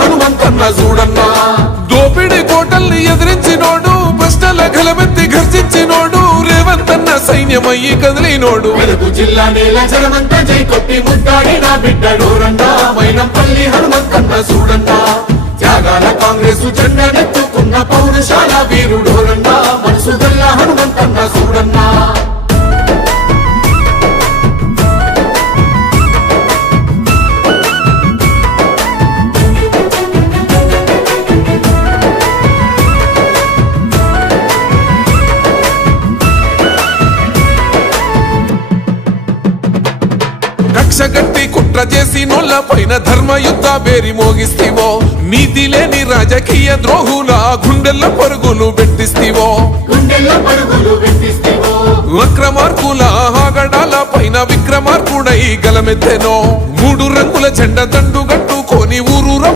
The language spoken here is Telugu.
హనుమంతన్న చూడన్నా దోపిడి కోటల్ని ఎదిరించినోడు ప్రశ్నల గలమెత్తి గర్జించినోడు రేవంతన్న సైన్యమయ్యి కదిలినోడు మెదకు జిల్లా నేల జనమంతా జై కొట్టి ముద్దాడిన బిడ్డడోరన్నా మైనంపల్లి హనుమంతన్న చూడన్నా త్యాగాల కాంగ్రెస్ జెండనెత్తుకున్న పౌరుషాల వీరుడోరన్నా మనసు గల్ల హనుమంతన్న చూడన్నా కక్షగట్టి కుట్ర చేసి నోళ్ళ పైన ధర్మయుద్ధ బేరి మోగిస్తీవో నీతి లేని రాజకీయ ద్రోహుల గుండెల్ల పరుగులు పెట్టిస్తీవో వక్రమార్కుల ఆగడాల పైన విక్రమార్కుడై గలమెత్తెనో 3 రంగుల జెండ దండు గట్టుకొని ఊరూర